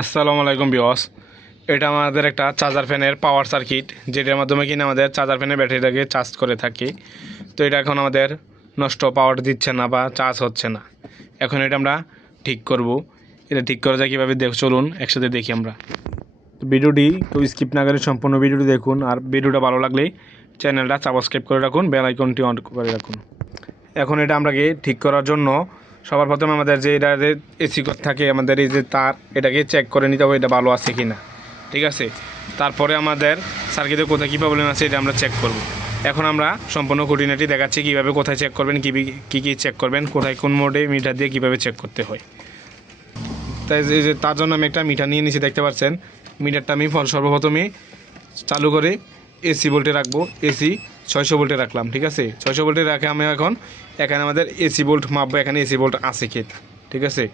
আসসালামু আলাইকুম বিওস। এটা আমাদের একটা চার্জার ফ্যানের পাওয়ার সার্কিট, যেটার মাধ্যমে কিনা আমাদের চার্জার ফ্যানের ব্যাটারিটাকে চার্জ করে থাকি। তো এটা এখন আমাদের নষ্ট পাওয়ার দিচ্ছে না বা চার্জ হচ্ছে না। এখন এটা আমরা ঠিক করব। এটা ঠিক করা যায় কীভাবে চলুন একসাথে দেখি আমরা। তো ভিডিওটি স্কিপ না করে সম্পূর্ণ ভিডিওটি দেখুন, আর ভিডিওটা ভালো লাগলে চ্যানেলটা সাবস্ক্রাইব করে রাখুন, বেল আইকনটি অন করে রাখুন। এখন এটা আমরাকে ঠিক করার জন্য সবার প্রথমে আমাদের যে এটা যে এসি থাকে আমাদের এই যে তার, এটাকে চেক করে নিতে হবে এটা ভালো আছে কি না। ঠিক আছে, তারপরে আমাদের সার্কিটে কোথায় কী প্রবলেম আছে এটা আমরা চেক করব। এখন আমরা সম্পূর্ণ খুঁটিনাটি দেখাচ্ছি কীভাবে কোথায় চেক করবেন, কী কী চেক করবেন, কোথায় কোন মোডে মিটার দিয়ে কীভাবে চেক করতে হয়। তাই যে তার জন্য আমি একটা মিটার নিয়ে নিচে দেখতে পাচ্ছেন। মিটারটা আমি সর্বপ্রথমে চালু করে এসি ভোল্টে রাখবো। এসি 600 ভোল্টে রাখলাম। ঠিক আছে, 600 ভোল্টে রাখে আমি এখন এখানে আমাদের এসি ভোল্ট মাপবো। এখানে এসি ভোল্ট আছে কি, ঠিক আছে।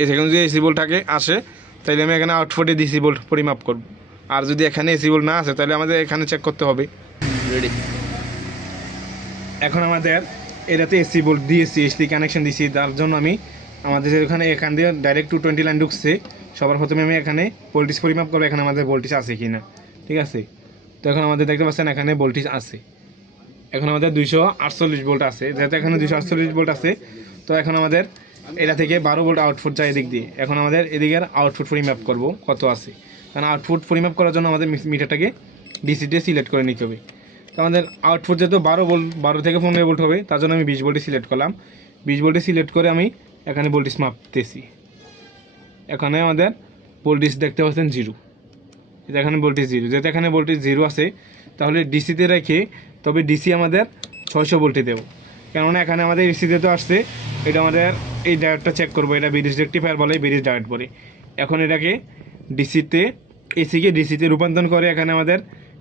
এখানে যদি এসি ভোল্ট থাকে আসে, তাহলে আমি এখানে আউটপুটে ডিসি ভোল্ট পরিমাপ করব। আর যদি এখানে এসি ভোল্ট না আসে তাহলে আমাদের এখানে চেক করতে হবে। রেডি। এখন আমাদের এটাতে এসি ভোল্ট দিয়েছি, এসি কানেকশন দিয়েছি। তার জন্য আমি আমাদের এখান দিয়ে ডাইরেক্ট 220 লাইন ঢুকছে। সবার প্রথমে আমি এখানে ভোল্টেজ পরিমাপ করবো, এখানে আমাদের ভোল্টেজ আছে কি না। ঠিক আছে, তো এখন আমাদের দেখতে পাচ্ছেন এখানে ভোল্টেজ আছে। এখন আমাদের 248 ভোল্ট আছে। যেহেতু এখানে 248 ভোল্ট আছে, তো এখন আমাদের এটা থেকে 12 ভোল্ট আউটপুট যায় এদিক দিয়ে। এখন আমাদের এদিকের আউটপুট পরিমাপ করব কত আছে। কারণ আউটপুট পরিমাপ করার জন্য আমাদের মিটারটাকে ডিসিতে সিলেক্ট করে নিতে হবে। তো আমাদের আউটপুট যেহেতু 12 থেকে 15 ভোল্ট হবে, তার জন্য আমি 20 ভোল্টে সিলেক্ট করলাম। 20 ভোল্টে সিলেক্ট করে আমি এখানে ভোল্টেজ মাপতেছি। এখানে আমাদের ভোল্টেজ দেখতে পাচ্ছেন 0। এখানে ভোল্টেজ 0, যেহেতু এখানে ভোল্টেজ 0 আছে, তাহলে ডিসিতে রেখে তবে ডিসি আমাদের 600 ভোল্টে দেবো। কেননা এখানে আমাদের এসিতে তো আসছে, এটা আমাদের এই ডায়োডটা চেক করবো। এটা ব্রিজ রেকটিফায়ার বলে, ব্রিজ ডায়োড বলে। এখন এটাকে ডিসিতে, এসিকে ডিসিতে রূপান্তর করে এখানে আমাদের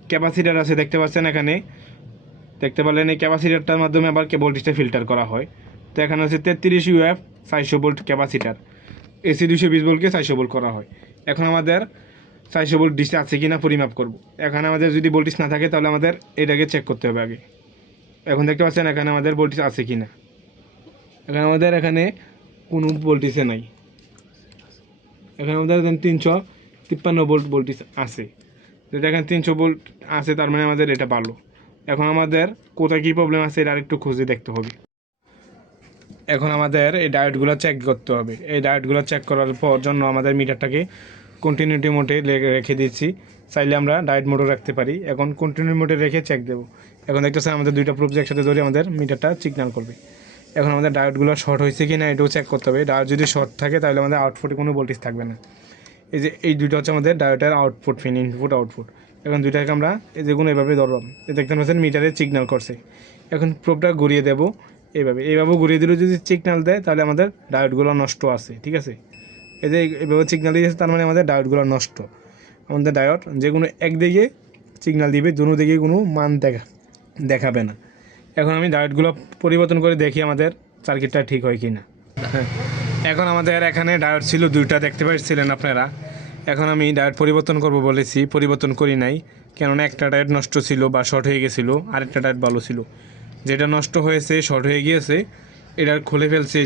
ক্যাপাসিটার আছে দেখতে পাচ্ছেন। এখানে দেখতে পারলেন এই ক্যাপাসিটারটার মাধ্যমে আবার ভোল্টেজটা ফিল্টার করা হয়। তো এখানে আছে 33 UF 400 volt capacitor. AC 220 ভোল্টকে 400 volt করা হয়। এখন আমাদের 400 ভোল্ট ডিসি আছে কি না পরিমাপ করব। এখানে আমাদের যদি ভোল্টেজ না থাকে তাহলে আমাদের এটাকে চেক করতে হবে আগে। এখন দেখতে পাচ্ছেন এখানে আমাদের ভোল্টেজ আছে কি না। এখানে আমাদের এখানে কোনো ভোল্টেজে নাই। এখানে আমাদের 353 ভোল্ট ভোল্টেজ আছে। যেটা এখানে 300 ভোল্ট আছে, তার মানে আমাদের এটা ভালো। এখন আমাদের কোথায় কী প্রবলেম আছে এটা আরেকটু খুঁজে দেখতে হবে। এখন আমাদের এই ডায়োডগুলো চেক করতে হবে। এই ডায়োডগুলো চেক করার পর জন্য আমাদের মিটারটাকে কন্টিনিউটি মোডে রেখে দিচ্ছি। চাইলে আমরা ডায়োড মোডও রাখতে পারি। এখন কন্টিনিউ মোডে রেখে চেক দেবো। এখন দেখতেছেন আমাদের দুইটা প্রুফ একসাথে ধরে আমাদের মিটারটা সিগন্যাল করবে। এখন আমাদের ডায়োডগুলো শর্ট হয়েছে কি না এটাও চেক করতে হবে। ডায়োড যদি শর্ট থাকে তাহলে আমাদের আউটপুটে কোনো ভোল্টেজ থাকবে না। এই দুইটা হচ্ছে আমাদের ডায়োডের আউটপুট পিন, ইনপুট আউটপুট। এখন দুইটাকে আমরা যেগুলো এভাবে ধরলাম, দেখতে পাচ্ছেন মিটারে সিগন্যাল করছে। এখন প্রুফটা ঘুরিয়ে দেবো এইভাবে ঘুরিয়ে দিলেও যদি সিগন্যাল দেয় তাহলে আমাদের ডায়োডগুলো নষ্ট আছে। ঠিক আছে, এইভাবে সিগন্যাল দিয়েছে, তার মানে আমাদের ডায়োডগুলো নষ্ট। আমাদের ডায়োড যে কোনো একদিকে সিগন্যাল দিবে, দুনো দিকে কোনো মান দেখাবে না। এখন আমি ডায়োডগুলো পরিবর্তন করে দেখি আমাদের সার্কিটটা ঠিক হয় কি না। হ্যাঁ, এখন আমাদের এখানে ডায়োড ছিল দুইটা, দেখতে পাচ্ছিলেন আপনারা। এখন আমি ডায়োড পরিবর্তন করব বলেছি, পরিবর্তন করি নাই। কেননা একটা ডায়োড নষ্ট ছিল বা শর্ট হয়ে গেছিলো, আরেকটা ডায়োড ভালো ছিল। যেটা নষ্ট হয়েছে, শর্ট হয়ে গিয়েছে, এটা খুলে ফেলছে।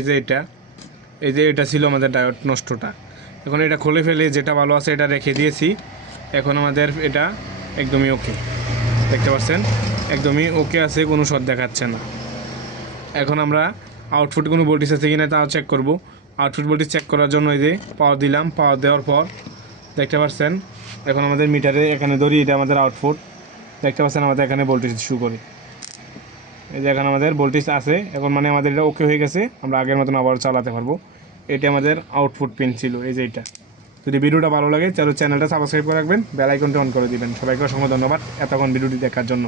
এই যে এটা ছিল আমাদের ডায়োড নষ্টটা। এখন এটা খুলে ফেলে যেটা ভালো আছে এটা রেখে দিয়েছি। এখন আমাদের এটা একদমই ওকে, দেখতে পাচ্ছেন একদমই ওকে আছে, কোনো শর্ট দেখাচ্ছে না। এখন আমরা আউটপুট কোনো ভোল্টেজ আছে কিনা তাও চেক করব। আউটপুট ভোল্টেজ চেক করার জন্য এই যে পাওয়ার দিলাম, পাওয়ার দেওয়ার পর দেখতে পাচ্ছেন এখন আমাদের মিটারে এখানে ধরি, এটা আমাদের আউটপুট। দেখতে পাচ্ছেন আমাদের এখানে ভোল্টেজ শো করে। এই যে এখানে আমাদের ভোল্টেজ আছে। এখন মানে আমাদের এটা ওকে হয়ে গেছে, আমরা আগের মতন আবার চালাতে পারবো। এটা আমাদের আউটপুট পিন ছিল, এই যে এটা। যদি ভিডিওটা ভালো লাগে তাহলে চ্যানেলটা সাবস্ক্রাইব করে রাখবেন, বেল আইকনটা অন করে দিবেন। সবাইকে অসংখ্য ধন্যবাদ এতক্ষণ ভিডিওটি দেখার জন্য।